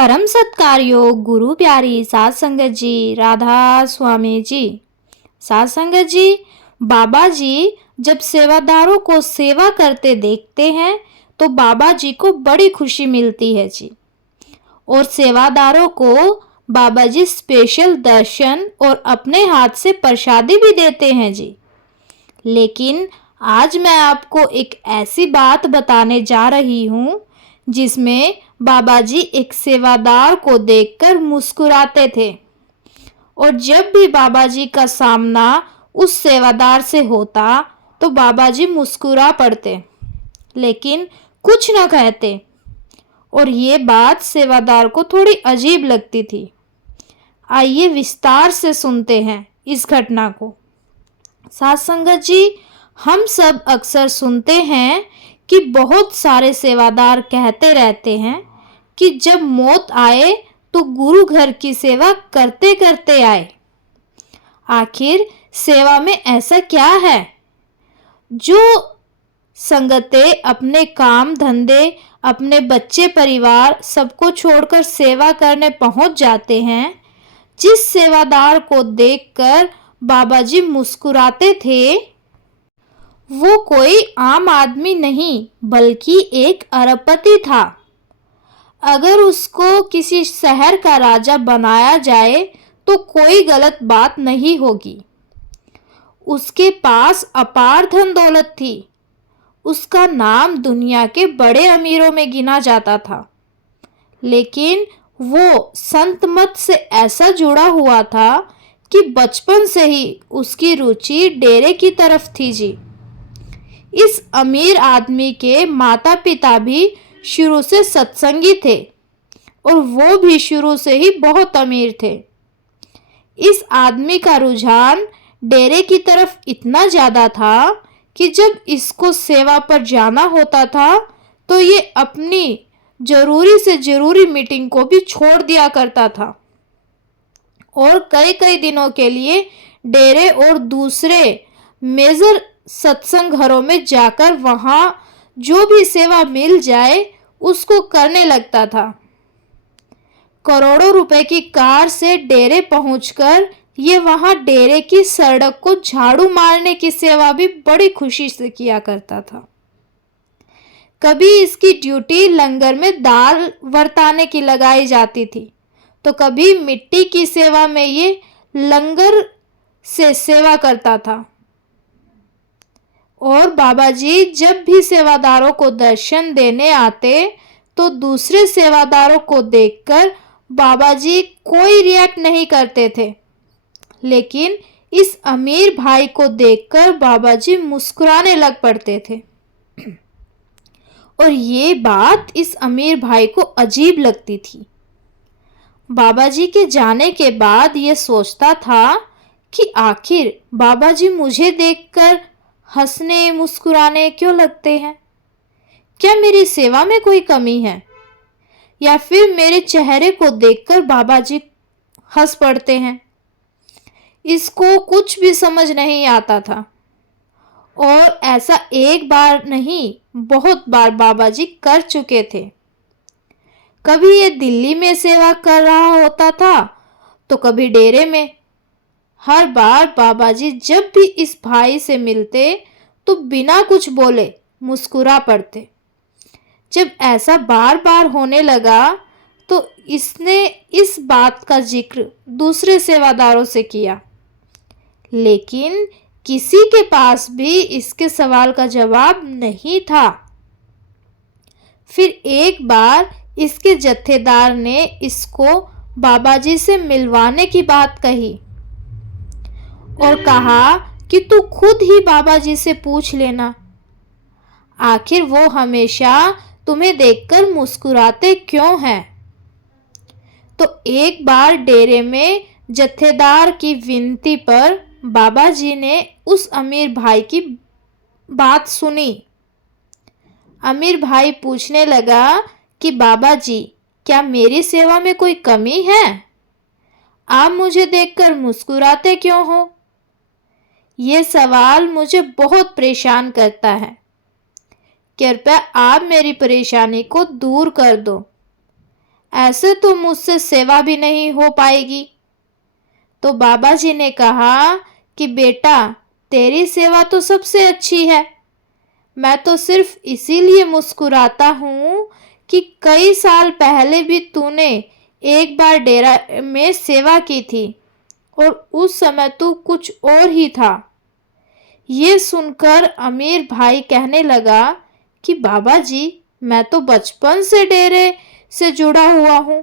परम सत्कारयोग गुरु प्यारी साध संगत जी, राधा स्वामी जी। साध संगत जी, बाबा जी जब सेवादारों को सेवा करते देखते हैं तो बाबा जी को बड़ी खुशी मिलती है जी। और सेवादारों को बाबा जी स्पेशल दर्शन और अपने हाथ से प्रसादी भी देते हैं जी। लेकिन आज मैं आपको एक ऐसी बात बताने जा रही हूँ जिसमें बाबा जी एक सेवादार को देखकर मुस्कुराते थे। और जब भी बाबा जी का सामना उस सेवादार से होता तो बाबा जी मुस्कुरा पड़ते, लेकिन कुछ न कहते। और ये बात सेवादार को थोड़ी अजीब लगती थी। आइए विस्तार से सुनते हैं इस घटना को। साध संगत जी, हम सब अक्सर सुनते हैं कि बहुत सारे सेवादार कहते रहते हैं कि जब मौत आए तो गुरु घर की सेवा करते करते आए। आखिर सेवा में ऐसा क्या है? जो संगते अपने काम धंधे, अपने बच्चे परिवार सबको छोड़कर सेवा करने पहुंच जाते हैं, जिस सेवादार को देखकर बाबा जी मुस्कुराते थे, वो कोई आम आदमी नहीं बल्कि एक अरबपति था। अगर उसको किसी शहर का राजा बनाया जाए तो कोई गलत बात नहीं होगी। उसके पास अपार धन दौलत थी। उसका नाम दुनिया के बड़े अमीरों में गिना जाता था। लेकिन वो संत मत से ऐसा जुड़ा हुआ था कि बचपन से ही उसकी रुचि डेरे की तरफ थी जी। इस अमीर आदमी के माता पिता भी शुरू से सत्संगी थे और वो भी शुरू से ही बहुत अमीर थे। इस आदमी का रुझान डेरे की तरफ इतना ज़्यादा था कि जब इसको सेवा पर जाना होता था तो ये अपनी जरूरी से जरूरी मीटिंग को भी छोड़ दिया करता था और कई कई दिनों के लिए डेरे और दूसरे मेजर सत्संग घरों में जाकर वहाँ जो भी सेवा मिल जाए उसको करने लगता था। करोड़ों रुपए की कार से डेरे पहुंचकर ये वहां डेरे की सड़क को झाड़ू मारने की सेवा भी बड़ी खुशी से किया करता था। कभी इसकी ड्यूटी लंगर में दाल बरताने की लगाई जाती थी तो कभी मिट्टी की सेवा में ये लंगर से सेवा करता था। और बाबा जी जब भी सेवादारों को दर्शन देने आते तो दूसरे सेवादारों को देखकर बाबा जी कोई रिएक्ट नहीं करते थे, लेकिन इस अमीर भाई को देखकर बाबा जी मुस्कुराने लग पड़ते थे। और ये बात इस अमीर भाई को अजीब लगती थी। बाबा जी के जाने के बाद ये सोचता था कि आखिर बाबा जी मुझे देखकर हंसने मुस्कुराने क्यों लगते हैं? क्या मेरी सेवा में कोई कमी है या फिर मेरे चेहरे को देखकर बाबा जी हंस पड़ते हैं? इसको कुछ भी समझ नहीं आता था। और ऐसा एक बार नहीं बहुत बार बाबा जी कर चुके थे। कभी ये दिल्ली में सेवा कर रहा होता था तो कभी डेरे में। हर बार बाबा जी जब भी इस भाई से मिलते तो बिना कुछ बोले मुस्कुरा पड़ते। जब ऐसा बार बार होने लगा तो इसने इस बात का जिक्र दूसरे सेवादारों से किया, लेकिन किसी के पास भी इसके सवाल का जवाब नहीं था। फिर एक बार इसके जत्थेदार ने इसको बाबा जी से मिलवाने की बात कही और कहा कि तू खुद ही बाबा जी से पूछ लेना, आखिर वो हमेशा तुम्हें देखकर मुस्कुराते क्यों हैं। तो एक बार डेरे में जत्थेदार की विनती पर बाबा जी ने उस अमीर भाई की बात सुनी। अमीर भाई पूछने लगा कि बाबा जी, क्या मेरी सेवा में कोई कमी है? आप मुझे देखकर मुस्कुराते क्यों हो? ये सवाल मुझे बहुत परेशान करता है। कृपया आप मेरी परेशानी को दूर कर दो। ऐसे तो मुझसे सेवा भी नहीं हो पाएगी। तो बाबा जी ने कहा कि बेटा, तेरी सेवा तो सबसे अच्छी है। मैं तो सिर्फ इसीलिए मुस्कुराता हूँ कि कई साल पहले भी तूने एक बार डेरा में सेवा की थी और उस समय तू कुछ और ही था। ये सुनकर अमीर भाई कहने लगा कि बाबा जी, मैं तो बचपन से डेरे से जुड़ा हुआ हूँ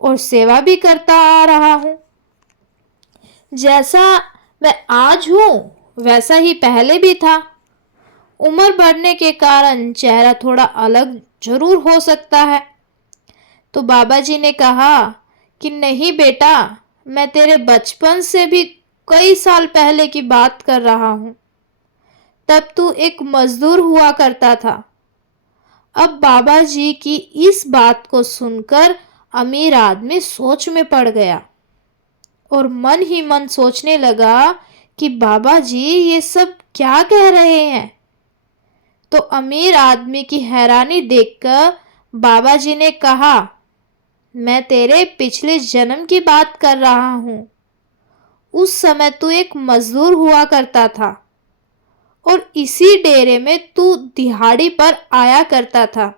और सेवा भी करता आ रहा हूँ। जैसा मैं आज हूँ वैसा ही पहले भी था। उम्र बढ़ने के कारण चेहरा थोड़ा अलग जरूर हो सकता है। तो बाबा जी ने कहा कि नहीं बेटा, मैं तेरे बचपन से भी कई साल पहले की बात कर रहा हूँ। तब तू एक मजदूर हुआ करता था। अब बाबा जी की इस बात को सुनकर अमीर आदमी सोच में पड़ गया और मन ही मन सोचने लगा कि बाबा जी ये सब क्या कह रहे हैं। तो अमीर आदमी की हैरानी देखकर बाबा जी ने कहा, मैं तेरे पिछले जन्म की बात कर रहा हूँ। उस समय तू एक मजदूर हुआ करता था और इसी डेरे में तू दिहाड़ी पर आया करता था।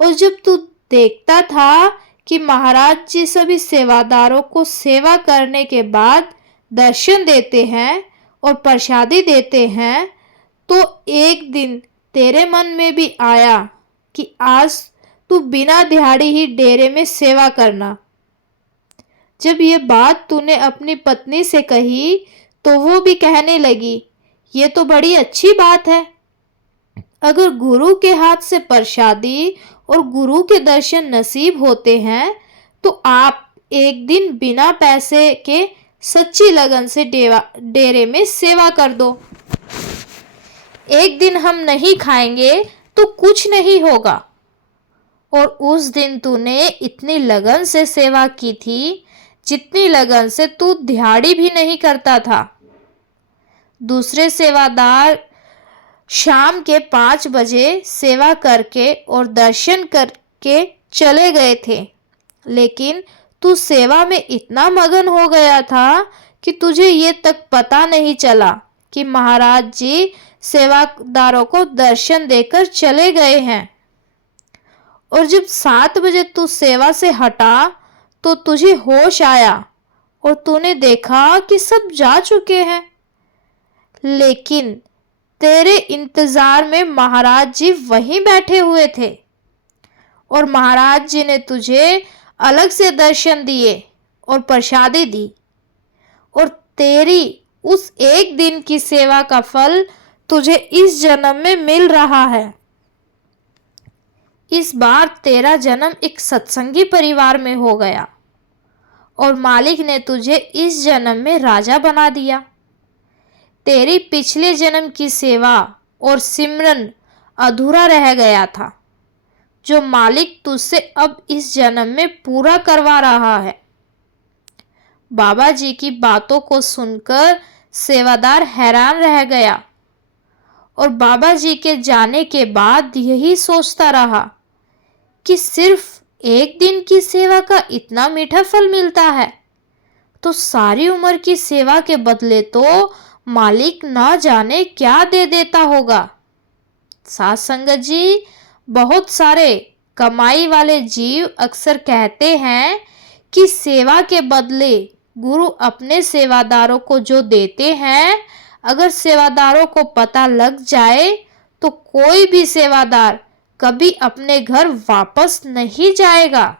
और जब तू देखता था कि महाराज जी सभी सेवादारों को सेवा करने के बाद दर्शन देते हैं और प्रसादी देते हैं, तो एक दिन तेरे मन में भी आया कि आज तू बिना दिहाड़ी ही डेरे में सेवा करना। जब ये बात तूने अपनी पत्नी से कही तो वो भी कहने लगी, ये तो बड़ी अच्छी बात है। अगर गुरु के हाथ से प्रसादी और गुरु के दर्शन नसीब होते हैं तो आप एक दिन बिना पैसे के सच्ची लगन से डेरे में सेवा कर दो। एक दिन हम नहीं खाएंगे तो कुछ नहीं होगा। और उस दिन तूने इतनी लगन से सेवा की थी जितनी लगन से तू दिहाड़ी भी नहीं करता था। दूसरे सेवादार शाम के 5 बजे सेवा करके और दर्शन करके चले गए थे, लेकिन तू सेवा में इतना मगन हो गया था कि तुझे ये तक पता नहीं चला कि महाराज जी सेवादारों को दर्शन देकर चले गए हैं। और जब 7 बजे तू सेवा से हटा तो तुझे होश आया और तूने देखा कि सब जा चुके हैं, लेकिन तेरे इंतजार में महाराज जी वहीं बैठे हुए थे और महाराज जी ने तुझे अलग से दर्शन दिए और प्रसादी दी और तेरी उस एक दिन की सेवा का फल तुझे इस जन्म में मिल रहा है। इस बार तेरा जन्म एक सत्संगी परिवार में हो गया और मालिक ने तुझे इस जन्म में राजा बना दिया। तेरी पिछले जन्म की सेवा और सिमरन अधूरा रह गया था, जो मालिक तुझसे अब इस जन्म में पूरा करवा रहा है। बाबा जी की बातों को सुनकर सेवादार हैरान रह गया और बाबा जी के जाने के बाद यही सोचता रहा कि सिर्फ एक दिन की सेवा का इतना मीठा फल मिलता है, तो सारी उम्र की सेवा के बदले तो मालिक ना जाने क्या दे देता होगा। साथ संगत जी, बहुत सारे कमाई वाले जीव अक्सर कहते हैं कि सेवा के बदले गुरु अपने सेवादारों को जो देते हैं, अगर सेवादारों को पता लग जाए तो कोई भी सेवादार कभी अपने घर वापस नहीं जाएगा।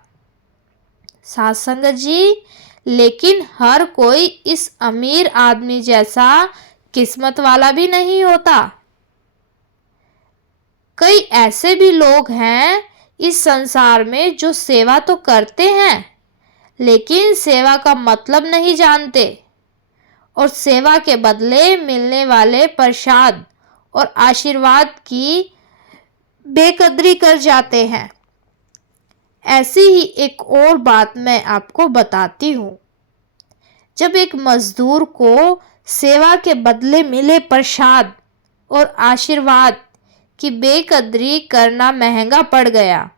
साथ संगत जी, लेकिन हर कोई इस अमीर आदमी जैसा किस्मत वाला भी नहीं होता। कई ऐसे भी लोग हैं इस संसार में जो सेवा तो करते हैं लेकिन सेवा का मतलब नहीं जानते और सेवा के बदले मिलने वाले प्रसाद और आशीर्वाद की बेकदरी कर जाते हैं। ऐसी ही एक और बात मैं आपको बताती हूँ। जब एक मजदूर को सेवा के बदले मिले प्रसाद और आशीर्वाद की बेकदरी करना महंगा पड़ गया,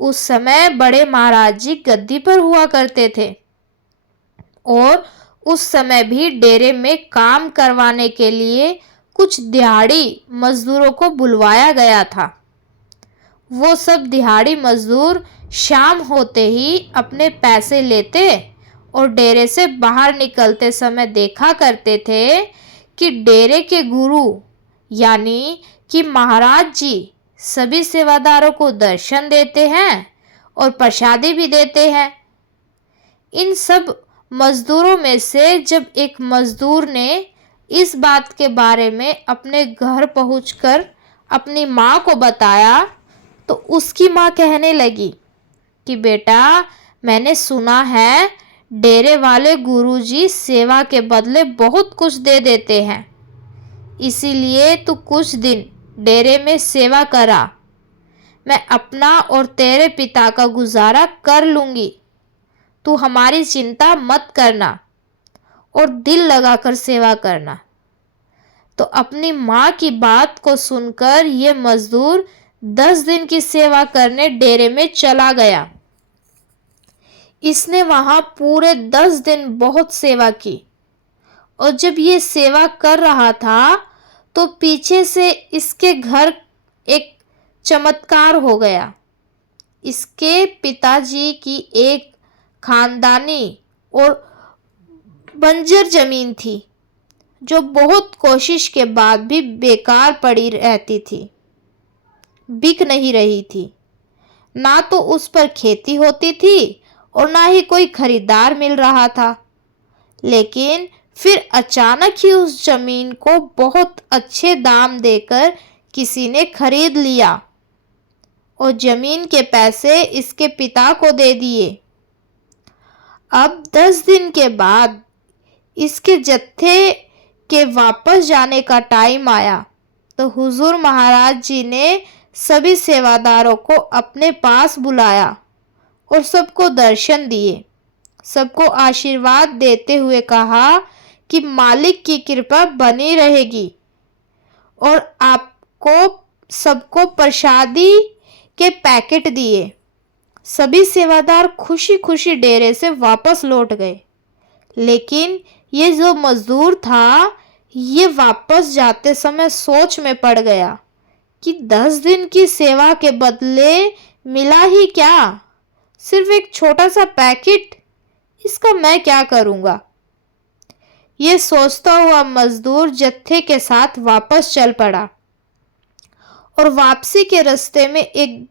उस समय बड़े महाराज जी गद्दी पर हुआ करते थे और उस समय भी डेरे में काम करवाने के लिए कुछ दिहाड़ी मजदूरों को बुलवाया गया था। वो सब दिहाड़ी मजदूर शाम होते ही अपने पैसे लेते और डेरे से बाहर निकलते समय देखा करते थे कि डेरे के गुरु यानी कि महाराज जी सभी सेवादारों को दर्शन देते हैं और प्रसादी भी देते हैं। इन सब मजदूरों में से जब एक मजदूर ने इस बात के बारे में अपने घर पहुंचकर अपनी माँ को बताया तो उसकी माँ कहने लगी कि बेटा, मैंने सुना है डेरे वाले गुरुजी सेवा के बदले बहुत कुछ दे देते हैं, इसीलिए तू कुछ दिन डेरे में सेवा करा। मैं अपना और तेरे पिता का गुजारा कर लूँगी, तू हमारी चिंता मत करना और दिल लगाकर सेवा करना। तो अपनी माँ की बात को सुनकर ये मजदूर 10 दिन की सेवा करने डेरे में चला गया। इसने वहाँ पूरे 10 दिन बहुत सेवा की और जब ये सेवा कर रहा था तो पीछे से इसके घर एक चमत्कार हो गया। इसके पिताजी की एक खानदानी और बंजर जमीन थी जो बहुत कोशिश के बाद भी बेकार पड़ी रहती थी, बिक नहीं रही थी। ना तो उस पर खेती होती थी और ना ही कोई खरीदार मिल रहा था। लेकिन फिर अचानक ही उस जमीन को बहुत अच्छे दाम देकर किसी ने खरीद लिया और जमीन के पैसे इसके पिता को दे दिए। अब 10 दिन के बाद इसके जत्थे के वापस जाने का टाइम आया तो हुजूर महाराज जी ने सभी सेवादारों को अपने पास बुलाया और सबको दर्शन दिए। सबको आशीर्वाद देते हुए कहा कि मालिक की कृपा बनी रहेगी और आपको सबको प्रसादी के पैकेट दिए। सभी सेवादार खुशी खुशी डेरे से वापस लौट गए। लेकिन ये जो मजदूर था ये वापस जाते समय सोच में पड़ गया कि 10 दिन की सेवा के बदले मिला ही क्या, सिर्फ एक छोटा सा पैकेट, इसका मैं क्या करूँगा। ये सोचता हुआ मजदूर जत्थे के साथ वापस चल पड़ा और वापसी के रास्ते में एक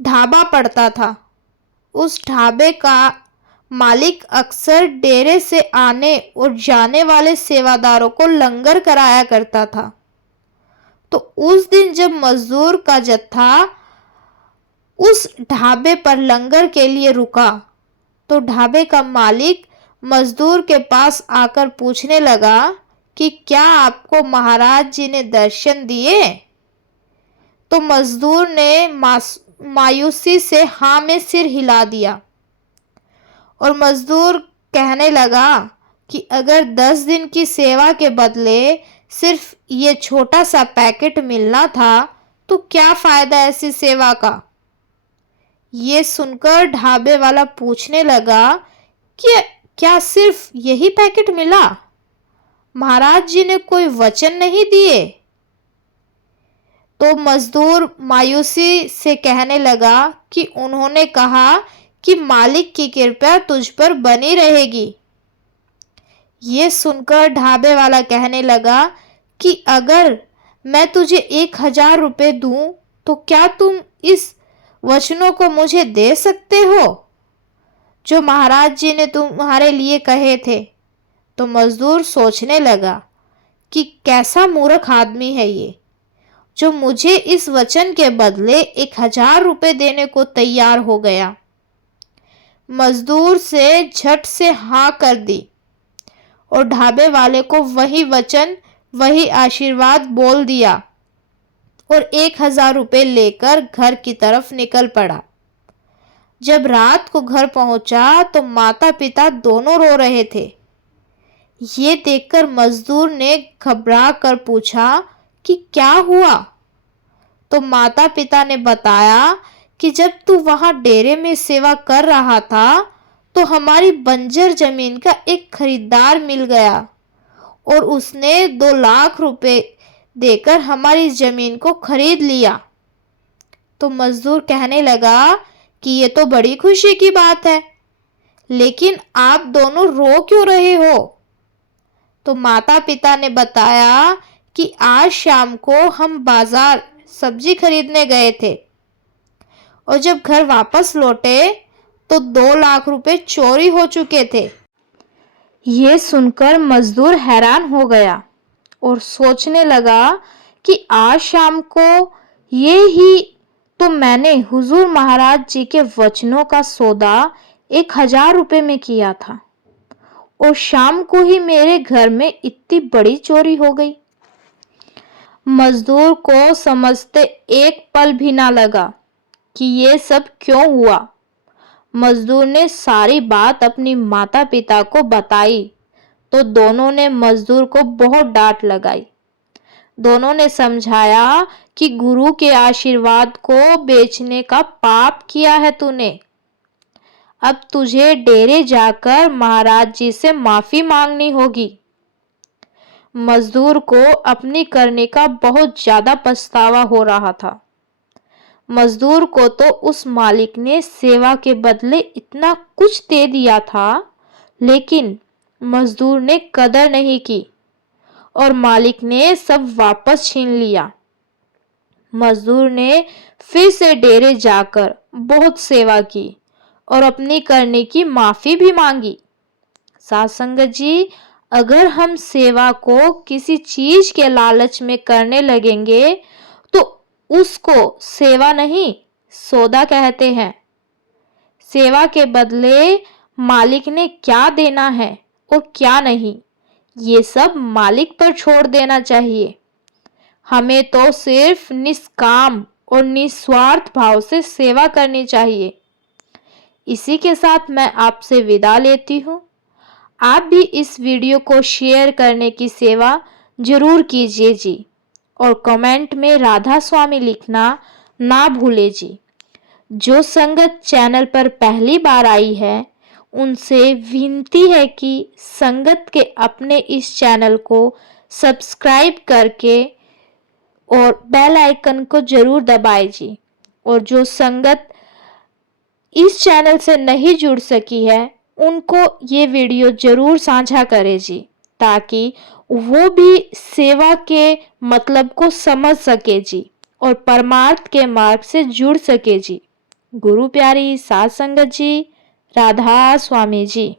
ढाबा पड़ता था। उस ढाबे का मालिक अक्सर डेरे से आने और जाने वाले सेवादारों को लंगर कराया करता था। तो उस दिन जब मजदूर का जत्था उस ढाबे पर लंगर के लिए रुका तो ढाबे का मालिक मजदूर के पास आकर पूछने लगा कि क्या आपको महाराज जी ने दर्शन दिए। तो मजदूर ने मायूसी से हाँ में सिर हिला दिया और मजदूर कहने लगा कि अगर 10 दिन की सेवा के बदले सिर्फ ये छोटा सा पैकेट मिलना था तो क्या फ़ायदा ऐसी सेवा का। ये सुनकर ढाबे वाला पूछने लगा कि क्या सिर्फ यही पैकेट मिला, महाराज जी ने कोई वचन नहीं दिए। तो मजदूर मायूसी से कहने लगा कि उन्होंने कहा कि मालिक की कृपा तुझ पर बनी रहेगी। ये सुनकर ढाबे वाला कहने लगा कि अगर मैं तुझे 1000 रुपये दूं तो क्या तुम इस वचनों को मुझे दे सकते हो जो महाराज जी ने तुम्हारे लिए कहे थे। तो मजदूर सोचने लगा कि कैसा मूर्ख आदमी है ये जो मुझे इस वचन के बदले 1000 रुपये देने को तैयार हो गया। मजदूर से झट से हाँ कर दी और ढाबे वाले को वही वचन वही आशीर्वाद बोल दिया और 1000 रुपये लेकर घर की तरफ निकल पड़ा। जब रात को घर पहुंचा तो माता पिता दोनों रो रहे थे। ये देखकर मजदूर ने घबरा कर पूछा कि क्या हुआ। तो माता पिता ने बताया कि जब तू वहां डेरे में सेवा कर रहा था तो हमारी बंजर जमीन का एक खरीदार मिल गया और उसने 2 लाख रुपए देकर हमारी जमीन को खरीद लिया। तो मजदूर कहने लगा कि ये तो बड़ी खुशी की बात है, लेकिन आप दोनों रो क्यों रहे हो? तो माता पिता ने बताया कि आज शाम को हम बाजार सब्जी खरीदने गए थे और जब घर वापस लौटे तो 2 लाख रुपए चोरी हो चुके थे। ये सुनकर मजदूर हैरान हो गया और सोचने लगा कि आज शाम को ये ही तो मैंने हुजूर महाराज जी के वचनों का सौदा 1,000 रुपए में किया था और शाम को ही मेरे घर में इतनी बड़ी चोरी हो गई। मजदूर को समझते एक पल भी ना लगा कि ये सब क्यों हुआ। मजदूर ने सारी बात अपनी माता पिता को बताई तो दोनों ने मजदूर को बहुत डांट लगाई। दोनों ने समझाया कि गुरु के आशीर्वाद को बेचने का पाप किया है तूने। अब तुझे डेरे जाकर महाराज जी से माफी मांगनी होगी। मजदूर को अपनी करने का बहुत ज्यादा पछतावा हो रहा था। मजदूर को तो उस मालिक ने सेवा के बदले इतना कुछ दे दिया था, लेकिन मजदूर ने कदर नहीं की और मालिक ने सब वापस छीन लिया। मजदूर ने फिर से डेरे जाकर बहुत सेवा की और अपनी करने की माफी भी मांगी। साध संगत जी, अगर हम सेवा को किसी चीज के लालच में करने लगेंगे तो उसको सेवा नहीं सौदा कहते हैं। सेवा के बदले मालिक ने क्या देना है और क्या नहीं, ये सब मालिक पर छोड़ देना चाहिए। हमें तो सिर्फ निष्काम और निस्वार्थ भाव से सेवा करनी चाहिए। इसी के साथ मैं आपसे विदा लेती हूँ। आप भी इस वीडियो को शेयर करने की सेवा जरूर कीजिए जी और कमेंट में राधा स्वामी लिखना ना भूले जी। जो संगत चैनल पर पहली बार आई है उनसे विनती है कि संगत के अपने इस चैनल को सब्सक्राइब करके और बेल आइकन को जरूर दबाएं जी। और जो संगत इस चैनल से नहीं जुड़ सकी है उनको ये वीडियो जरूर साझा करें जी, ताकि वो भी सेवा के मतलब को समझ सके जी और परमार्थ के मार्ग से जुड़ सके जी। गुरु प्यारी साध संगत जी, राधा स्वामी जी।